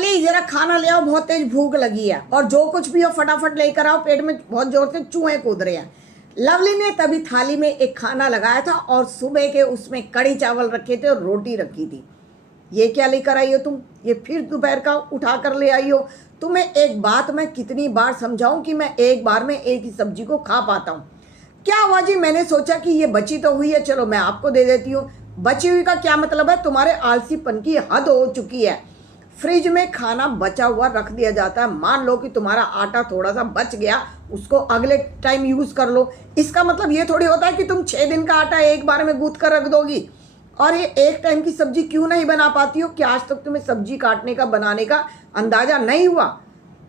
Lovely जरा खाना ले आओ, बहुत तेज भूख लगी है, और जो कुछ भी हो फटाफट लेकर आओ, पेट में बहुत जोर से चूहे कूद रहे हैं। लवली ने तभी थाली में एक खाना लगाया था और सुबह के उसमें कड़ी चावल रखे थे और रोटी रखी थी। ये क्या लेकर आई हो तुम? ये फिर दोपहर का उठा कर ले आई हो। तुम्हें एक बात मैं कितनी बार समझाऊं कि मैं एक बार में एक ही सब्जी को खा पाता हूँ। क्या हुआ जी, मैंने सोचा कि ये बची तो हुई है, चलो मैं आपको दे देती हूँ। बची हुई का क्या मतलब है? तुम्हारे आलसीपन की हद हो चुकी है। फ्रिज में खाना बचा हुआ रख दिया जाता है। मान लो कि तुम्हारा आटा थोड़ा सा बच गया, उसको अगले टाइम यूज कर लो। इसका मतलब ये थोड़ी होता है कि तुम 6 दिन का आटा एक बार में गूंथ कर रख दोगी। और ये एक टाइम की सब्जी क्यों नहीं बना पाती हो? क्या आज तक तुम्हें सब्जी काटने का बनाने का अंदाजा नहीं हुआ?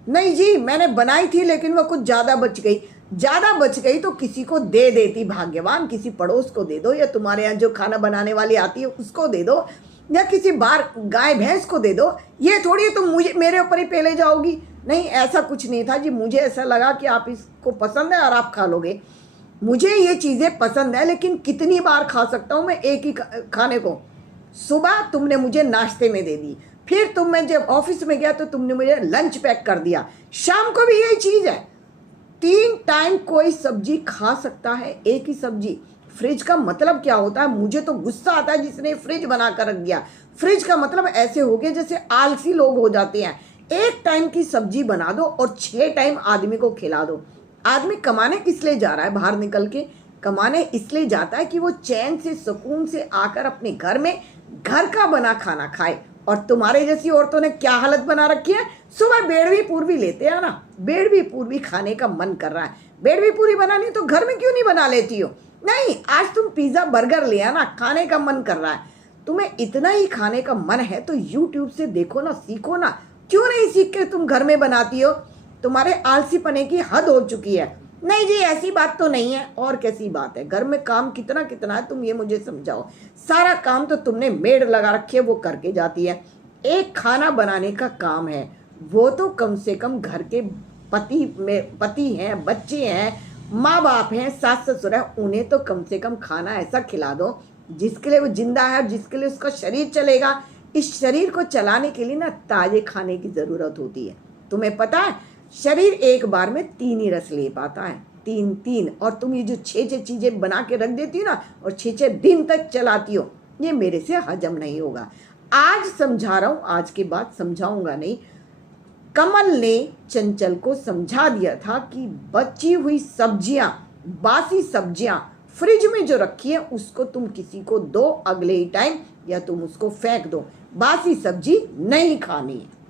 नहीं जी, मैंने बनाई थी लेकिन वो कुछ ज़्यादा बच गई। ज़्यादा बच गई तो किसी को दे देती, भाग्यवान किसी पड़ोस को दे दो, या तुम्हारे यहाँ जो खाना बनाने वाली आती है उसको दे दो, या किसी बार गाय भैंस को दे दो। ये थोड़ी तुम मुझे मेरे ऊपर ही पेले जाओगी। नहीं, ऐसा कुछ नहीं था जी, मुझे ऐसा लगा कि आप इसको पसंद है और आप खा लोगे। मुझे ये चीज़ें पसंद है, लेकिन कितनी बार खा सकता हूँ मैं एक ही खाने को? सुबह तुमने मुझे नाश्ते में दे दी, फिर मैं जब ऑफिस में गया तो तुमने मुझे लंच पैक कर दिया, शाम को भी यही चीज़ है। 3 टाइम कोई सब्जी खा सकता है, एक ही सब्जी? फ्रिज का मतलब क्या होता है? मुझे तो गुस्सा आता है जिसने फ्रिज बना कर रख दिया। फ्रिज का मतलब ऐसे हो गया जैसे आलसी लोग हो जाते हैं। एक टाइम की सब्जी बना दो और 6 टाइम आदमी को खिला दो। आदमी कमाने किस लिए जा रहा है? बाहर निकल के कमाने इसलिए जाता है कि वो चैन से सुकून से आकर अपने घर में घर का बना खाना खाए। और तुम्हारे जैसी औरतों ने क्या हालत बना रखी है? सुबह बेड़वी पूर्वी लेते हैं ना, बेड़वी पूर्वी खाने का मन कर रहा है। बेड़वी पूरी बनानी तो घर में क्यों नहीं बना लेती हो? नहीं, आज तुम पिज्जा बर्गर ले आना, खाने का मन कर रहा है। तुम्हें इतना ही खाने का मन है तो यूट्यूब से देखो ना, सीखो ना। क्यों नहीं सीख के तुम घर में बनाती हो? तुम्हारे आलसीपने की हद हो चुकी है। नहीं जी, ऐसी बात तो नहीं है। और कैसी बात है? घर में काम कितना कितना है, तुम ये मुझे समझाओ। सारा काम तो तुमने मेड लगा रखी है, वो करके जाती है। एक खाना बनाने का काम है, वो तो कम से कम घर के पति हैं, बच्चे हैं, माँ बाप हैं, सास ससुर है, उन्हें तो कम से कम खाना ऐसा खिला दो जिसके लिए वो जिंदा है, जिसके लिए उसका शरीर चलेगा। इस शरीर को चलाने के लिए ना ताजे खाने की ज़रूरत होती है। तुम्हें पता है, शरीर एक बार में 3 ही रस ले पाता है, 3। और तुम ये जो 6 चीज़ें बना के रख देती हो ना, और 6 दिन तक चलाती हो, ये मेरे से हजम नहीं होगा। आज समझा रहा हूँ, आज के बाद समझाऊंगा नहीं। कमल ने चंचल को समझा दिया था कि बची हुई सब्जियां, बासी सब्जियां फ्रिज में जो रखी है उसको तुम किसी को दो अगले ही टाइम, या तुम उसको फेंक दो। बासी सब्जी नहीं खानी है।